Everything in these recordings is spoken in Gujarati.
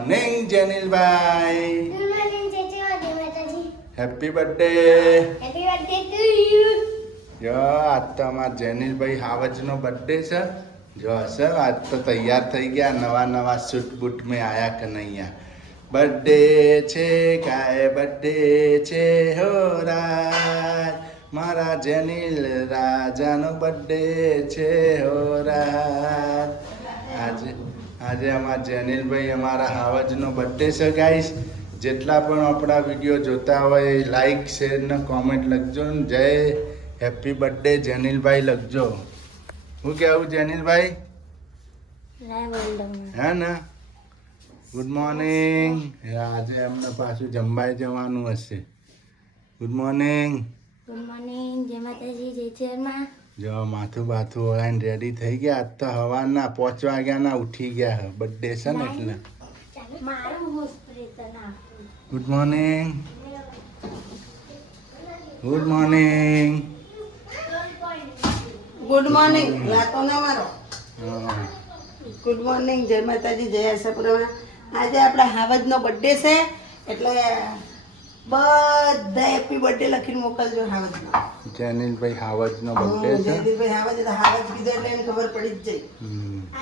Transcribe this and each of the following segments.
મોર્નિંગ જેનિલભાઈ. ગુડ મોર્નિંગ જેજી જય માતાજી. Happy birthday. Happy birthday to you. જો આજ તો અમારા જેનિલભાઈ હાવજનો બર્થડે છે. જો સર આજ તો તૈયાર થઈ ગયા, નવા નવા સૂટ બૂટ મેં આયા કનૈયા. બર્થડે છે કાય બર્થડે છે હો રાજ, મારા જેનિલ રાજાનો બર્થડે છે હો રાજ. આજે અમારા જેનિલભાઈ અમારા હાવજનો બર્થડે છે ગાઈસ. જેટલા પણ આપણા વિડીયો જોતા હોય લાઈક શેર ને કોમેન્ટ લખજો ને જય હેપી બર્થડે જેનિલભાઈ લખજો. હું કહેવું જેનિલભાઈ? હે ને? Good morning. આજે અમને પાછું જમવાઈ જવાનું હશે. Good morning. ગુડ મોર્નિંગ જય માતાજી જય ચેરમાં. જો માથું બાથું ઓળાઈને રેડી થઈ ગયા. આજ તો હવારના 5 વાગ્યાના ઉઠી ગયા. બર્થડે છે ને એટલે. મારું હોસ્પિટલ ના. Good morning. Good morning. Good morning. રાતો ના મારો ગુડ મોર્નિંગ. જય માતાજી જય આશાપુરામાં. આજે આપણા હાવજનો બર્થડે છે એટલે બધા હેપી બર્થડે લખીને મોકલજો હાવજનો. જેનિલભાઈ હાવજનો બર્થડે છે. જયદીપભાઈ હાવજ એટલે હાવજ કીધું એટલે એને ખબર પડી જ જાય.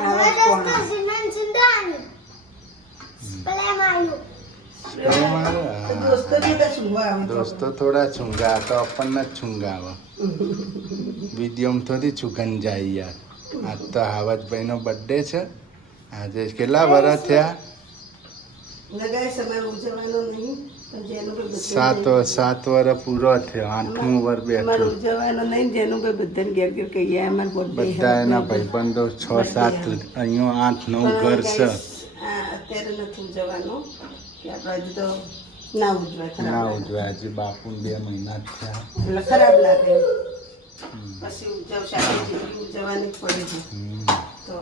આવા દોસ્તો સિમન સિંધાની. પેલા માયું. તો દોસ્તો બી એટલે સુંવા આવે તો. દોસ્તો થોડા છુંગા તો આપણને જ છુંગાવે. વિડીયોમાં થોડી છુગન જાય યાર. આજ તો હાવજભાઈનો બર્થડે છે. આજે કેટલા વર્ષ થયા? લગાય સમય ઉજવવાનો નહીં પણ જેનું કોઈ બધાને 7 વર્ષ પૂરો થયો. 8મું વર્ષ અમારે બેઠું. ઉજવવાનો નહીં જેનું કોઈ બધાને ઘેર ઘેર કહીએ અમારે બધા એના ભાઈબંધો 6-7 અહીંયા 8-9 ઘર છે. અત્યારે નથી ઉજવવાનો કે આપણે હજુ તો ના ઉજવાય ના ખરાબ ઉજવાય. હજી બાપુ 2 મહિના જ થયા. એટલે ખરાબ લાગે પછી ઉજવશે આખી જિંદગી ઉજવવાની જ પડે છે તો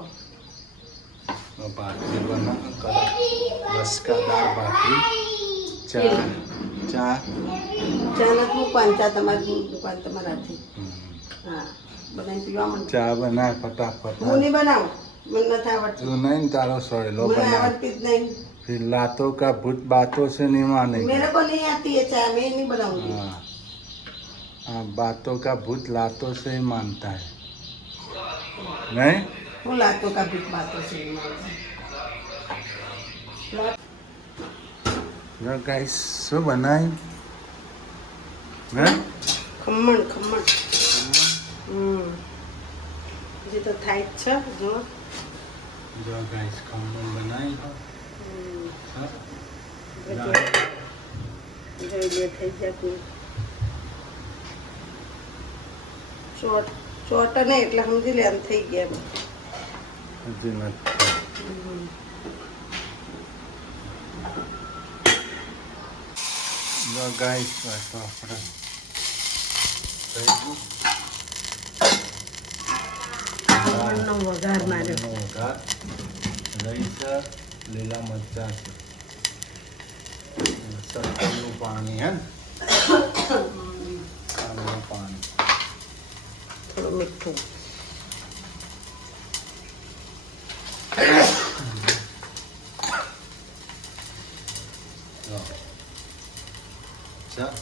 ભાખરી બસકા દાળ ભાખરી ચા ચા નથી મૂકવાની ચા તમારી દુકાન તમારાથી હા બનાવી પીવા માંડો. ચા બનાય ફટાફટ. હું નહીં બનાવું મને નથી આવડતું તું નહીં ને તારો સોયલો મને બનાય. આવડતી જ નહીં फिर लातों का भूत बातों से नहीं मानेगा. मेरे को नहीं आती है चाय मैं नहीं बनाऊंगी हाँ हाँ, बातों का भूत लातों से ही मानता है नहीं. હું લાતો કા ભીખ બાતો છે જો ગાઈસ શું બનાવ્યું? હે ખમણ ખમણ જે તો થાય જ છે જો જો ગાઈસ ખમણ બનાવી. જોઈ લે થઈ જતું ચોટ ચોટ નહીં એટલે સમજી લે આમ થઈ ગયા હજી નથી. જો ગાઈસ તો આપણે થઈ ગયું. ખમણનો વઘાર માર્યો વઘાર રહી છે, લીલા મરચાં છે, સરસવનું પાણી હે ને? કાળું પાણી, થોડું મીઠું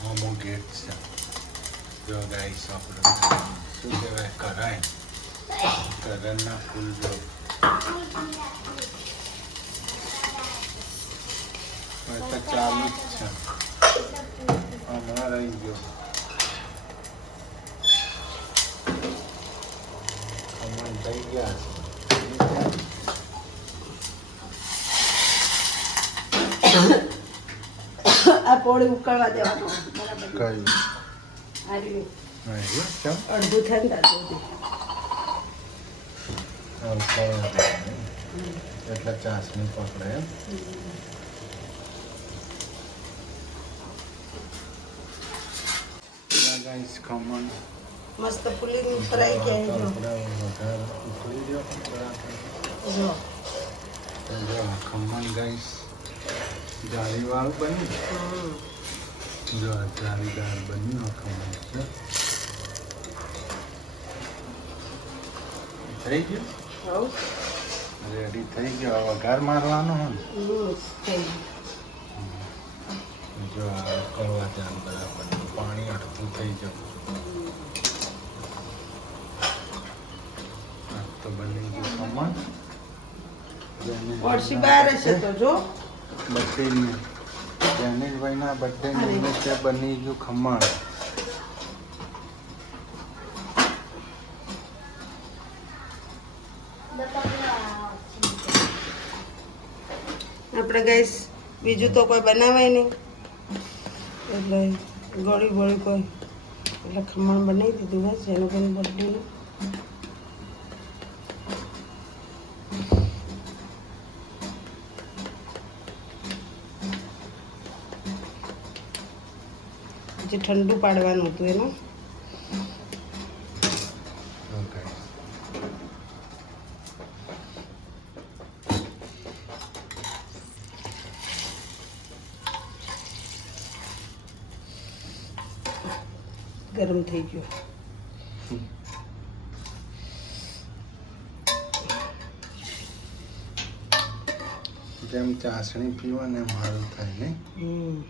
હમો ગેટ છે. જો ગાઈસ આપણે શું કહેવાય કરાય કરણના ફૂલ જો તો ચાલુ જ છે. હમણાં રહી ગયો. ખમણ થઈ ગયા છે. આ પોળી ઉકળવા દેવાનો બરાબર કયું આ રહ્યું કેમ અડધું થાય ને ત્યાં સુધી એટલે ચાસણી પકડે એમ. ગાઈસ ખમણ મસ્ત ફૂલી ફ્રાઈ ગયા જો વઘાર ઉકળી ગયો બરાબર. જો તો જો આ ખમણ ગાઈસ જાળીવાળું બન્યું. જો આ જાળીદાર બન્યું આ ખમણ છે. થઈ ગયું. હવ રેડી થઈ ગયો હવે વઘાર મારવાનો હોય ને થઈ જો આ કરવા ધ્યાન બરાબર પાણી અડધું થઈ જવું આ તો બની ગયું ખમણ પડશી બહાર હશે તો જો બર્થડે જેનિલભાઈના બર્થડે નિમિત્તે બની ગયું ખમણ આપણે ગેસ બીજું તો કોઈ બનાવાય નહીં એટલે ગળી બળી કોઈ એટલે ખમણ બનાવી દીધું બસ જેનું કોઈ બર્થડેનું જે ઠંડુ પાડવાનું હતું એનું ગરમ થઈ ગયું જેમ ચાસણી પીવો ને એમ સારું થાય નહીં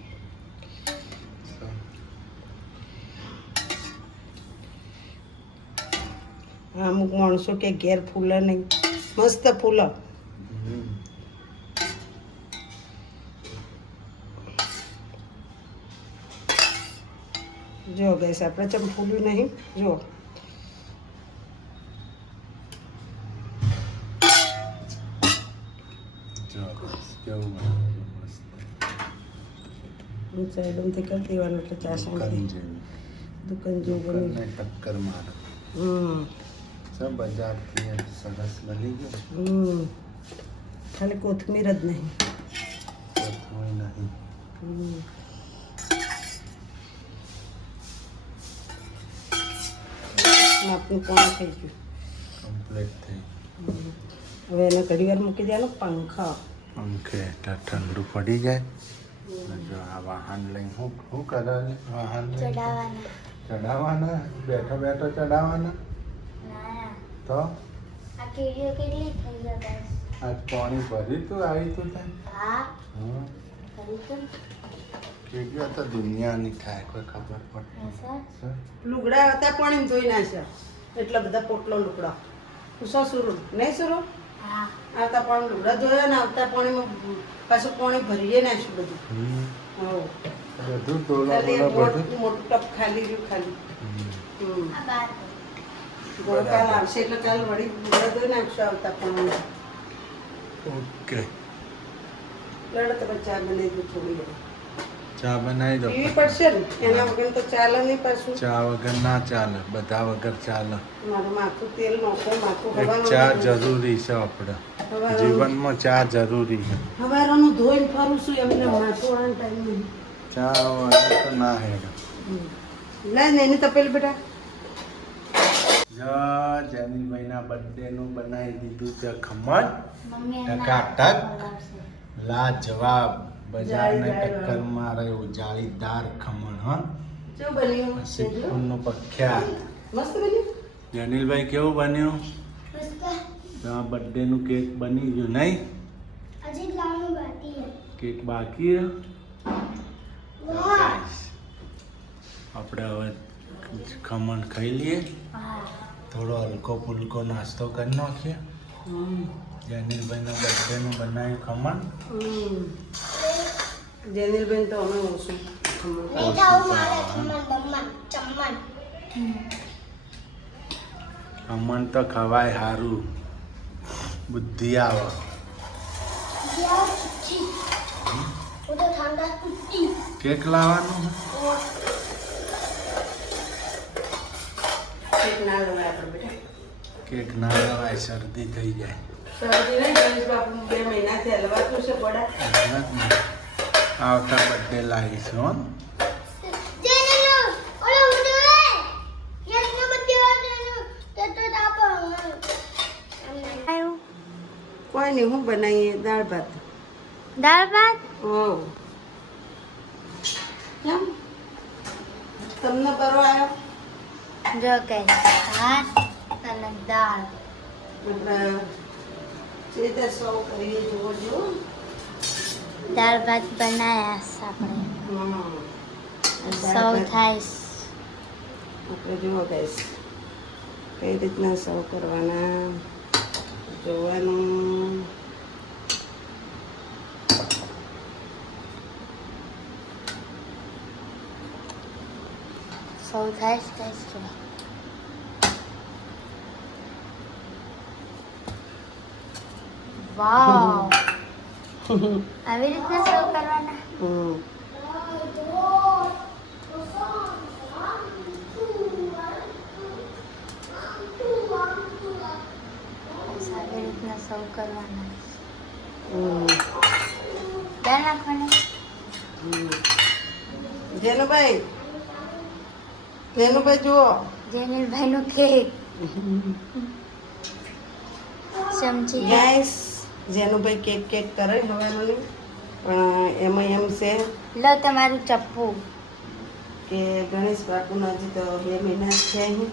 અમુક માણસો કે ઘેર ફૂલે નહીં મસ્ત ફૂલો જો ગેસ આપણે ચમ ફૂલ્યું નહીં જો કેવું સાઈડથી કરી દેવાનું એટલે ચાસણી દુકાન જેવું બની ટક્કર મારે હમ સબ બજારથી સરસ બની ગયું ખાલી કોથમીર જ નહીં કોઈ નહીં માપનું પાણી થઈ ગયું કમ્પ્લીટ થઈ હવે એને ઘડી વાર મૂકી દેવાનું પંખા પંખે ઠંડુ પડી જાય જો આ વાહન લઈને શું કરે વાહન ચડાવવાના ચડાવવાના બેઠો બેઠો ચડાવવાના ના તો આ કેરીઓ કેટલી થઈ ગઈ આજ પાણી ભરી તું આવી તું ત્યાં હા હા કરી તો કેવી તો દુનિયાની થાય કોઈ ખબર પડતી સર લુગડા હતા પાણી ધોઈ નાખ્યા એટલા બધા પોટલો લુગડા શું સુરુ નહીં સુરુ હા આવતા પાણી લુગડા ધોયા ને આવતા પાણીમાં પાછું પાણી ભરીએ નાખ્યું બધું હો બધું તોલો ખાલી બોલો બધું મોટું ટપ ખાલી રહ્યું ખાલી આ બાર કાલ આવશે એટલે કાલ વળી લુગડા ધોઈ નાખશું આવતા પાણી ઓકે લડત તો ચા બનાવી દઉં થોડી વાર ચા બનાવી દો પીવી પડશે ને એના વગર તો ચાલે નહીં પાછું ચા વગર ના ચાલે બધા વગર ચાલે મારું માથું તેલ નાખો માથું એક ચા જરૂરી છે આપણે જીવનમાં ચા જરૂરી છે હવારનું ધોઈને ફરું છું એમને માથું વાળાનો ટાઈમ નહીં ચા વગર તો ના હેડ ના ને એની તપેલ બેટા જેનિલભાઈના બર્થડેનું બનાવી દીધું છે ખમણ મમ્મી ટકાટક બોલાવશે લાજવાબ બજારને ટક્કર મારે એવું જાળીદાર ખમણ હા શું બન્યું સિદ્ધપુરનું પ્રખ્યાત મસ્ત બન્યું જેનિલભાઈ કેવું બન્યું મસ્ત આ બર્થડેનું કેક બની ગયું નહીં હજી લાવવાનું બાકી છે કેક બાકી છે? વાહ આપણે હવે ખમણ ખાઈ લઈએ હા થોડો હલકો ફુલકો નાસ્તો કરી નાખીએ જેનિલભાઈના બર્થડેનું બનાવ્યું ખમણ જેનિલબેન તો અમે ઓછું નહીં ખાવું મારે ચમન ખમણ તો ખવાય સારું બુદ્ધિ આવે હું તો ઠંડા તૂટી કેક લાવવાનું કેક ના લેવાય આપણે બેટા કેક ના લેવાય શરદી થઈ જાય શરદી નહીં ગણેશ બાપુ 2 મહિનાથી હલવાતું છે બડા એટલે જ ને. આવતા બર્થડે લાવીશું હો જેનેનો ઓલો ઉડે યસનો બદ્દે ઓનો તો તાપો આયો કોઈ નહીં હું બનાવીએ દાળ ભાત દાળ ભાત ઓ કેમ તમને બરો આવ્યો જો કે ભાત અને દાળ આપણે જે રીતે સર્વ કરીએ જુઓ જો. દાળ ભાત બનાયા છે આપણે. સૌ થાય છે. આપણે જુઓ ગાઈસ કઈ રીતના સર્વ કરવાના જોવાનું. સૌ થાય છે તો વાવ આવી રીતના સર્વ કરવાના. હમ. આવી રીતના સર્વ કરવાના. હમ. દાળ નાખવાની. જેનુભાઈ જુઓ. જેનિલભાઈનું કેક ચમચી ગાઈસ જેનુભાઈ કેક કરે હવે મને પણ એમાં એમ છે લો તમારું ચપ્પુ. કે ગણેશ બાપુના હજી તો 2 મહિના જ થયા અહીં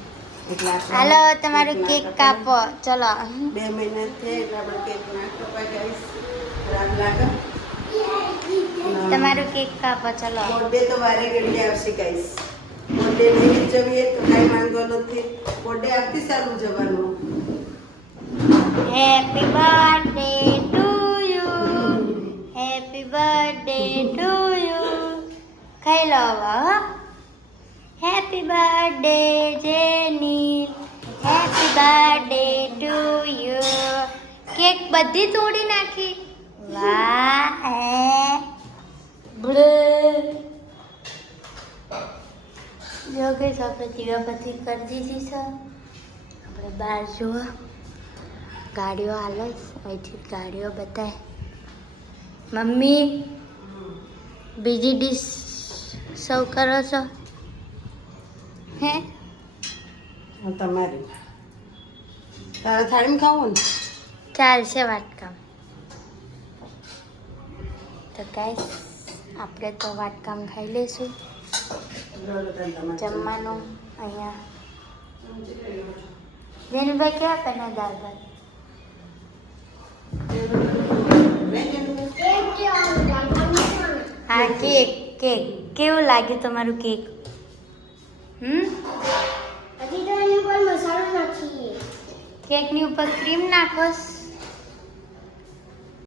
એટલે આપણે હાલો તમારું કેક કાપો ચલો. 2 મહિના જ થયા એટલે આપણે કેક ના કપાય ગાઈસ. ખરાબ લાગે. તમારું કેક કાપો ચલો. બર્થડે તો વારે ઘડીએ આવશે ગાઈસ. બર્થડે નહીં ઉજવીએ તો કાંઈ વાંધો નથી. બર્થડે આવતી સારું જવાનું. Happy birthday to you. Happy birthday to you. ખાઈ લો હવે. Happy birthday Jenil. Happy birthday to you. Cake બધી તોડી નાખી. વાહ જો કે આપણે દીવાબત્તી કરી દીધી છે. આપણે બહાર જુઓ ગાડીઓ હાલે છે. અહીંથી ગાડીઓ બતાય. મમ્મી બીજી ડીશ સર્વ કરો છો હે? હા તમારી તારે થાળીમાં ખાવું ને. ચાલશે વાટકામ. તો ગાઈસ આપણે તો વાટકામ ખાઈ લઈશું. જમવાનું અહીંયા જેનુભાઈ કેવા બન્યા દાળ ભાત? હા કેક કેવું લાગ્યું તમારું કેક? હજી તો એની ઉપર મસાલો નાખીએ. કેકની ઉપર ક્રીમ નાખોસ.